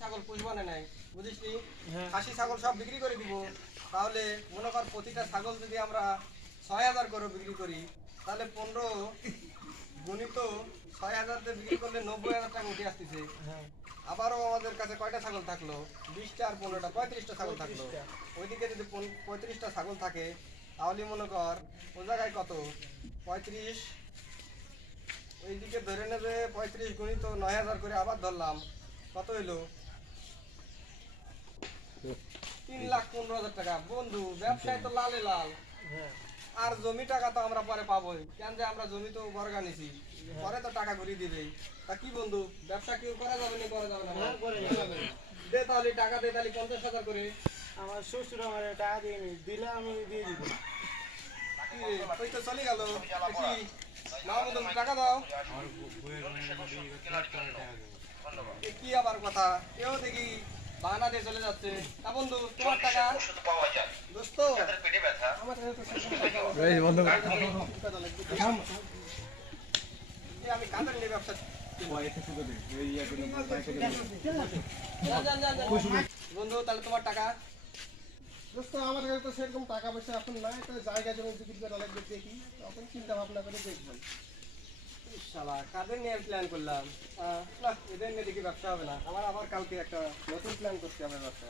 ছাগল পুষবা না নাই বুঝিস নি? হ্যাঁ। খাসি ছাগল সব বিক্রি করে দিব, তাহলে মনে কর প্রতিটা ছাগল যদি আমরা ৬,০০০ করে বিক্রি করি, তাহলে ১৫ গুণিত ৬,০০০ দিয়ে বিক্রি করলে ৯০,০০০ টাকা উঠে আসতেছে। হ্যাঁ। আবারও আমাদের কাছে কয়টা ছাগল থাকলো? ২০টা আর ১৫টা, ৩৫টা ছাগল থাকলো। ৩৫টা। ওইদিকে যদি ৩৫টা ছাগল থাকে, তাহলে মনে কর ও জায়গায় কত? ৩৫, ওইদিকে ধরে নেবে ৩৫ গুণিত ৯,০০০ করে আবার ধরলাম, কত হইলো? ৩,১৫,০০০ টাকা। বন্ধু ব্যবসায় তো লালে লাল। হ্যাঁ। আর জমি টাকা তো আমরা পরে পাবোই, কেন যে আমরা জমি তো বর্গা নিছি, পরে তো টাকা ঘুরিয়ে দিবেই। তা কি বন্ধু, ব্যবসা কি করা যাবে না করা যাবে না? হ্যাঁ, করা যাবে। দে তাহলে টাকা দে, তাহলে ৫০,০০০ করে। আমার শ্বশুর আমার টাকা দিইনি, দিলে আমি দিয়ে দিব। কি রে, তুই তো চলে গেল। কি নাও বন্ধু, টাকা দাও। এ কি আবার কথা, কেউ দেখি বাহানা দিয়ে চলে যাচ্ছে। তা বন্ধু তোমার টাকা? দোস্ত আমার কাছে তো সেরকম টাকা নেই। এ আমি কাদের নিয়ে ব্যবসা? বন্ধু তাহলে তোমার টাকা? দোস্ত আমার কাছে তো সেরকম টাকা পয়সা এখন নাই, তো জায়গা জমি বিক্রি করা লাগবে, দেখি তখন চিন্তা ভাবনা করে দেখবো। শালা কাদের নিয়ে প্ল্যান করলাম, না এদের নিয়ে দেখি ব্যবসা হবে না। আমার আবার কালকে একটা নতুন প্ল্যান করতে হবে ব্যবসা।